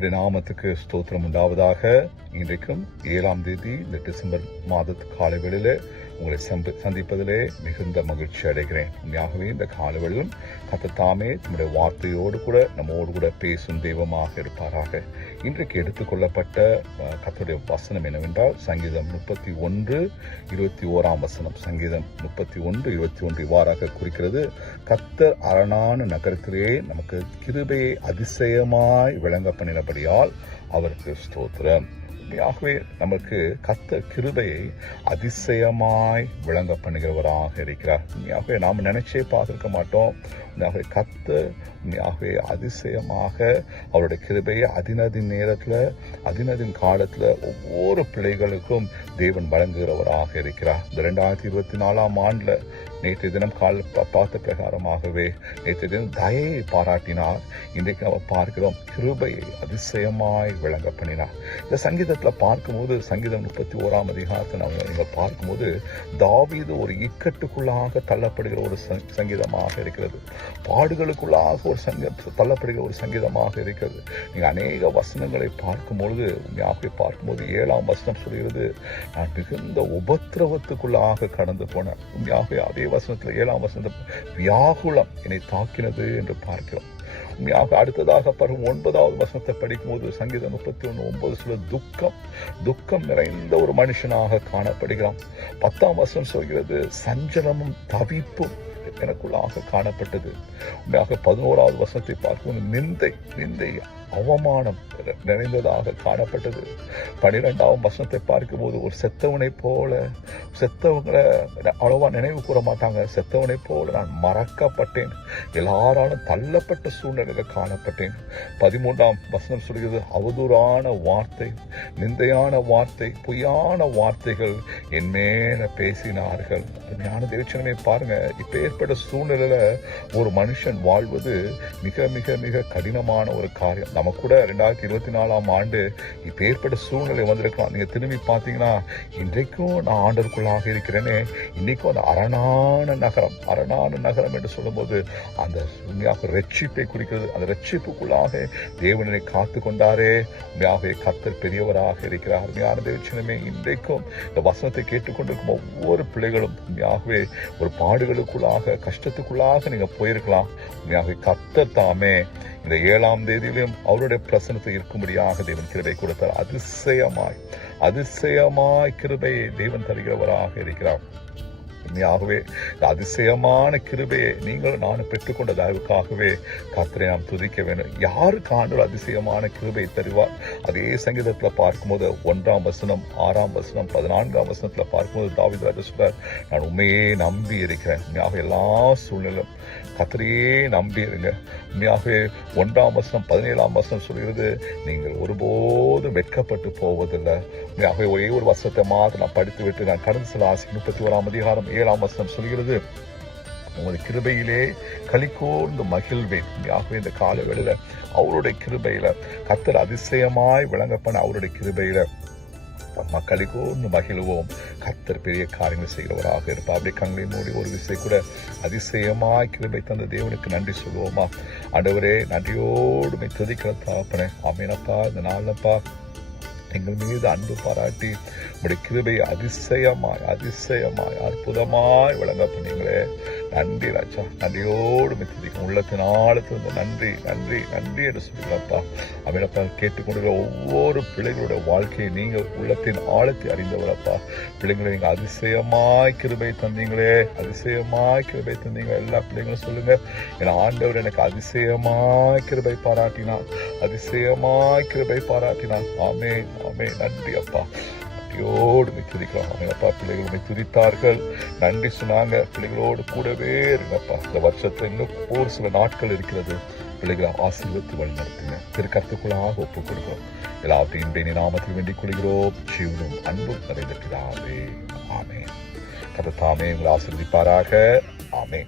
கத்துடைய நாமத்துக்கு ஸ்தோத்திரம் உண்டாவதாக. இன்றைக்கும் ஏழாம் தேதி இந்த டிசம்பர் மாதத்து காலை உங்களை சந்தி- சந்திப்பதிலே மிகுந்த மகிழ்ச்சி அடைகிறேன். உண்மையாகவே இந்த காலவெளியும் கத்த தாமே நம்முடைய வார்த்தையோடு கூட நம்மோடு கூட பேசும் தெய்வமாக இருப்பாராக. இன்றைக்கு எடுத்துக்கொள்ளப்பட்ட கத்தருடைய வசனம் என்னவென்றால் சங்கீதம் முப்பத்தி ஒன்று இருபத்தி ஓராம் வசனம். சங்கீதம் முப்பத்தி ஒன்று இருபத்தி ஒன்று இவ்வாறாக குறிக்கிறது. கத்தர் அரணான நகரத்திலே நமக்கு கிருபையை அதிசயமாய் விளங்க பண்ணினபடியால் அவருக்கு ஸ்தோத்திரம். ஆகவே நமக்கு கத்த கிருபையை அதிசயமாய் விளங்க பண்ணுகிறவராக இருக்கிறார். உண்மையாகவே நாம் நினைச்சே பார்த்திருக்க மாட்டோம். உண்மையாகவே கத்த உண்மையாகவே அதிசயமாக அவருடைய கிருபையை அதினதின் நேரத்தில் அதினதின் காலத்தில் ஒவ்வொரு பிள்ளைகளுக்கும் தேவன் வழங்குகிறவராக இருக்கிறார். இந்த ரெண்டாயிரத்தி இருபத்தி நாலாம் ஆண்டில் நேற்று தினம் கால் பார்த்த பிரகாரமாகவே நேற்று தினம் தயையை பாராட்டினார். இன்றைக்கு நம்ம பார்க்கிறோம் கிருபையை அதிசயமாய் விளங்க பண்ணினார். இந்த சங்கீதத்தில் பார்க்கும்போது சங்கீதம் முப்பத்தி ஓராம் அதிகாரத்தை நம்ம நீங்கள் பார்க்கும்போது தாவீது ஒரு இக்கட்டுக்குள்ளாக தள்ளப்படுகிற ஒரு சங்கீதமாக இருக்கிறது. பாடுகளுக்குள்ளாக ஒரு சங்க தள்ளப்படுகிற ஒரு சங்கீதமாக இருக்கிறது. நீங்கள் அநேக வசனங்களை பார்க்கும்பொழுது ஞாபகம் பார்க்கும்போது ஏழாம் வசனம் சொல்கிறது நான் மிகுந்த உபத்திரவத்துக்குள்ளாக கடந்து போனேன். உண்மையாகவே அதே வசனத்தில் ஏழாம் வசனத்தை வியாகுலம் என்னை தாக்கினது என்று பார்க்கிறோம். உண்மையாக அடுத்ததாக பருவம் ஒன்பதாவது வசனத்தை படிக்கும்போது சங்கீதம் முப்பத்தி ஒன்று ஒன்பது சொல்ல துக்கம் துக்கம் நிறைந்த ஒரு மனுஷனாக காணப்படுகிறான். பத்தாம் வசனம் சொல்கிறது சஞ்சலமும் தவிப்பும் எனக்குள்ளாக காணப்பட்டது. உண்மையாக பதினோராவது வசனத்தை பார்க்கும்போது நிந்தை நிந்தை அவமானம் நிறைந்ததாக காணப்பட்டது. பனிரெண்டாம் வசனத்தை பார்க்கும்போது ஒரு செத்தவனை போல செத்தவங்களை அவ்வளவா நினைவு கூற மாட்டாங்க. செத்தவனை போல நான் மறக்கப்பட்டேன். எல்லாராலும் தள்ளப்பட்ட சூழ்நிலையில் காணப்பட்டேன். பதிமூன்றாம் வசனம் சொல்கிறது அவதூறான வார்த்தை நிந்தையான வார்த்தை பொய்யான வார்த்தைகள் என் மேல பேசினார்கள். ஞான தேவச்சனமே பாருங்க. இப்ப ஏற்பட்ட சூழ்நிலையில ஒரு மனுஷன் வாழ்வது மிக மிக மிக கடினமான ஒரு காரியம். நமக்கு கூட ரெண்டாயிரத்தி இருபத்தி நாலாம் ஆண்டு இப்போ ஏற்பட்ட சூழ்நிலை வந்திருக்கலாம். நீங்கள் திரும்பி பார்த்தீங்கன்னா இன்றைக்கும் நான் ஆண்டருக்குள்ளாக இருக்கிறேனே. இன்றைக்கும் அந்த அரணான நகரம் அரணான நகரம் என்று சொல்லும்போது அந்த உண்மையாக ரட்சிப்பை குறிக்கிறது. அந்த ரட்சிப்புக்குள்ளாக தேவனை காத்து கொண்டாரே. உண்மையாக கத்தர் பெரியவராக இருக்கிறார். உண்மையான தேவச்சனமே இன்றைக்கும் இந்த வசனத்தை கேட்டுக்கொண்டிருக்கும் ஒவ்வொரு பிள்ளைகளும் உண்மையாகவே ஒரு பாடுகளுக்குள்ளாக கஷ்டத்துக்குள்ளாக நீங்கள் போயிருக்கலாம். உண்மையாக கத்தர் தாமே இந்த ஏழாம் தேதியிலும் அவருடைய பிரசனத்தை இருக்கும்படியாக தேவன் கிருபை கொடுத்தார். அதிசயமாய் அதிசயமாய் கிருபையை தேவன் தருகிறவராக இருக்கிறார். உண்மையாகவே அதிசயமான கிருபையை நீங்களும் நானும் பெற்றுக்கொண்ட தயவுக்காகவே கர்த்தரை நாம் துதிக்க வேண்டும். யாருக்கு ஆண்டவர் அதிசயமான கிருபை தருவார்? அதே சங்கீதத்துல பார்க்கும்போது ஒன்றாம் வசனம் ஆறாம் வசனம் பதினான்காம் வசனத்துல பார்க்கும்போது தாவித சொல்றார் நான் உண்மையே நம்பி இருக்கிறேன் உண்மையாக எல்லா சூழ்நிலும் கத்தரையே நம்பி இருங்க உண்மையாகவே ஒன்றாம் வசனம் பதினேழாம் வசனம் சொல்கிறது நீங்கள் ஒருபோதும் வெட்கப்பட்டு போவதில்லை. உண்மையாகவே ஒரே ஒரு வசனத்தை மாத்திரம் நான் படித்து விட்டு நான் கடந்த சில ஆசை முப்பத்தி ஓராம் அதிகாரம் ஏழாம் வசனம் சொல்கிறது உமது கிருபையிலே கலிக்கோர்ந்து மகிழ்வேன். உண்மையாகவே இந்த காலவெளியில் அவருடைய கிருபையில கத்தர் அதிசயமாய் விளங்கப்பன அவருடைய கிருபையில. மக்களுக்கு மகிழ்வோம். கத்தர் பெரிய காரியங்கள் செய்கிறவராக இருப்பார். அப்படி கண்களை மூடி ஒரு விசை கூட அதிசயமாய் கிருபை தந்த தேவனுக்கு நன்றி சொல்லுவோமா? ஆண்டவரே நன்றியோடு மை துதிக்கிற தாப்பனே. அமீனப்பா இந்த நாளப்பா எங்கள் மீது அன்பு பாராட்டி உடைய கிருபை அதிசயமாய் அதிசயமாய் அற்புதமாய் விளங்க பண்ணீங்களே நன்றி ராஜா. நன்றியோடு மித்திரிக்கும் உள்ளத்தின் ஆழத்திலிருந்து நன்றி நன்றி நன்றி என்று சொல்லுங்களப்பா அவனப்பா கேட்டுக்கொண்டிருக்கிற ஒவ்வொரு பிள்ளைகளுடைய வாழ்க்கையை நீங்கள் உள்ளத்தின் ஆழத்தை அறிந்தவரப்பா பிள்ளைங்களை நீங்கள் அதிசயமாய் கிருபை தந்தீங்களே. அதிசயமாய் கிருபை தந்தீங்க எல்லா பிள்ளைங்களும் சொல்லுங்க. என் ஆண்டவர் எனக்கு அதிசயமாய் கிருபை பாராட்டினார். அதிசயமாய் கிருபை பாராட்டினார். ஆமே ஆமே நன்றி அப்பா. நன்றியோடு மை துதிக்கிறோம். அவங்க அப்பா. பிள்ளைகள் உண்மை துதித்தார்கள். நன்றி சொன்னாங்க. பிள்ளைகளோடு கூடவே இருங்கப்பா இந்த வருஷத்துல இன்னும் ஒரு சில நாட்கள் இருக்கிறது. பிள்ளைகளை ஆசீர்வத்து வழி நடத்துங்க திருக்கத்துக்குள்ளாக ஒப்புக் கொடுக்கிறோம். எல்லாத்தையும் இன்றைய நாமத்தில் வேண்டிக் கொள்கிறோம். ஜீவனும் அன்பும் நிறைந்திருக்கிறாவே ஆமே கதை தாமே உங்களை ஆசீர்வதிப்பாராக. ஆமே